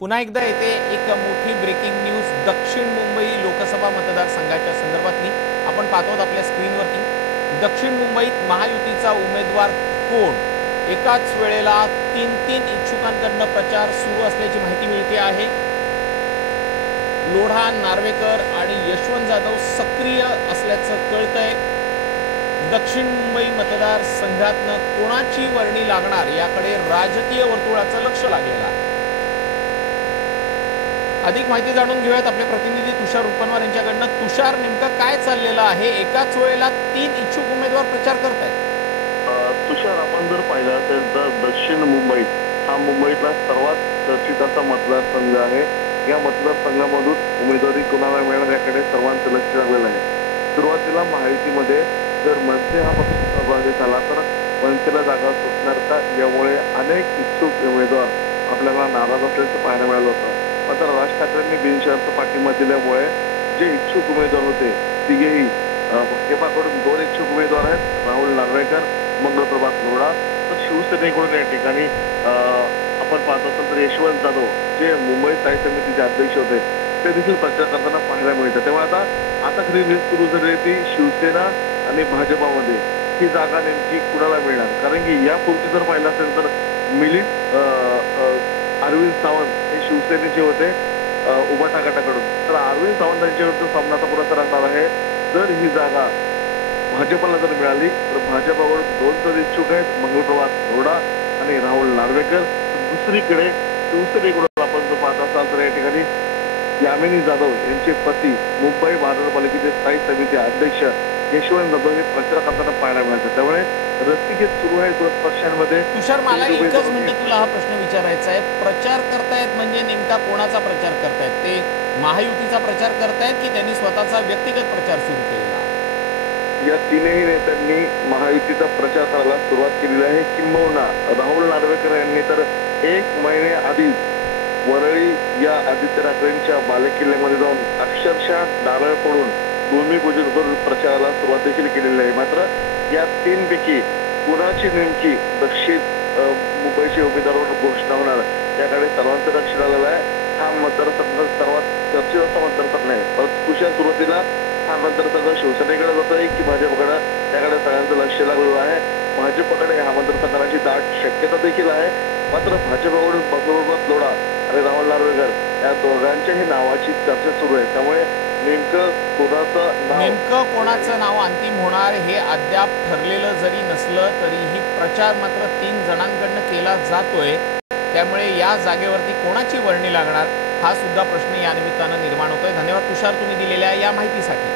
पुन्हा एकदा येथे एक मोठी ब्रेकिंग न्यूज दक्षिण मुंबई लोकसभा मतदारसंघाच्या संदर्भातली आपण पाहतो आपल्या स्क्रीनवरती। दक्षिण मुंबईत महायुतीचा उमेदवार कोण एकाच वेळेला तीन इच्छुकांकडून प्रचार सुरू असल्याची माहिती मिळते आहे। लोढा, नार्वेकर आणि यशवंत जाधव सक्रिय असल्याचं कळतंय। दक्षिण मुंबई मतदारसंघातनं कोणाची वर्णी लागणार याकडे राजकीय वर्तुळाचं लक्ष लागलेलं आहे। अधिक माहिती जाणून घेऊयात आपले प्रतिनिधी तुषार उत्पन्नवार यांच्याकडनं। तुषार, नेमकं काय चाललेलं आहे? एकाच वेळेला तीन इच्छुक उमेदवार प्रचार करतायत। तुषार, आपण जर पाहिलं असेल तर दक्षिण मुंबईत हा मुंबईतला सर्वात चर्चित असा मतदारसंघ आहे। या मतदारसंघामधून उमेदवारी कोणाला मिळणार याकडे सर्वांचं लक्ष लागलेलं आहे। सुरुवातीला महायुतीमध्ये जर मनसे हा पक्ष सहभागी झाला तर मनसेला जागा सुटणार का, यामुळे अनेक इच्छुक उमेदवार आपल्याला नाराज असल्याचं पाहायला मिळालं होतं। मात्र राज ठाकरेंनी बिनशर्त पाठिंबा दिल्यामुळे जे इच्छुक उमेदवार होते तिघेही भाजपाकडून दोन इच्छुक उमेदवार आहेत, राहुल नार्वेकर, मंगळप्रभात लोढा, तर शिवसेनेकडून या ठिकाणी आपण पाहत असाल तर यशवंत जाधव जे मुंबई स्थायी समितीचे अध्यक्ष होते ते देखील प्रचार करताना पाहायला मिळतं। तेव्हा आता खरी रीत सुरू झाली ती शिवसेना आणि भाजपामध्ये ही जागा नेमकी कुणाला मिळणार, कारण की यापूर्वी जर पाहिलं असेल तर मिलिंद अरविंद सावंत हे शिवसेनेचे होते उभाटा गटाकडून, तर अरविंद सावंतांच्या विरुद्ध सामना पुरस्कार राहणार आहे। जर ही जागा भाजपला जर मिळाली तर भाजपाकडून दोन तर इच्छुक आहेत, मंगळप्रभात लोढा आणि राहुल नार्वेकर। दुसरीकडे शिवसेनेकडून आपण जर पाहत असाल तर या ठिकाणी यामिनी जाधव यांचे पती मुंबई महानगरपालिकेचे स्थायी समिती अध्यक्ष यशवंत जाधव हे प्रचार करताना पाहायला मिळतात। त्यामुळे रस्तिकेत सुरू आहे दोन पक्षांमध्ये। तुषार, मला एकच मिनिट तुला हा प्रश्न विचारायचा आहे। प्रचार करतायत म्हणजे नेमका कोणाचा प्रचार करतायत? ते महायुतीचा प्रचार करतायत की त्यांनी स्वतःचा व्यक्तिगत प्रचार सुरू केलेला आहे? या तीनही नेत्यांनी महायुतीचा प्रचार करायला सुरुवात केलेली आहे। किंबहुना राहुल नार्वेकर यांनी तर 1 महिन्याआधीच वरळी या आदित्य ठाकरेंच्या बालेकिल्ल्यामध्ये जाऊन अक्षरशः नारळ फोडून भूमिपूजन करून प्रचाराला सुरुवात देखील केलेली आहे। मात्र या तीनपैकी कुणाची नेमकी दक्षिण मुंबईचे उमेदवार घोषणा होणार याकडे सर्वांचं लक्ष लागलेलं आहे। हा मतदारसंघ सर्वात चर्चित असा मतदारसंघ आहे। परंतु सुरुवातीला हा मतदारसंघ शिवसेनेकडे जातोय की भाजपकडे, त्याकडे सगळ्यांचं लक्ष लागलेलं आहे। भाजपकडे हा मतदारसंघाची दाट शक्यता देखील आहे। मात्र भाजपकडून मंगळप्रभात लोढा आणि राहुल नार्वेकर या दोघांच्याही नावाची चर्चा सुरू आहे। त्यामुळे नेमकं कोणाचं नाव अंतिम होणार हे अद्याप ठरलेलं जरी नसलं तरीही प्रचार मात्र 3 जणांकडनं केला जातोय। त्यामुळे या जागेवरती कोणाची वर्णी लागणार हा सुद्धा प्रश्न या निमित्तानं निर्माण होतोय। धन्यवाद तुषार, तुम्ही दिलेल्या या माहितीसाठी।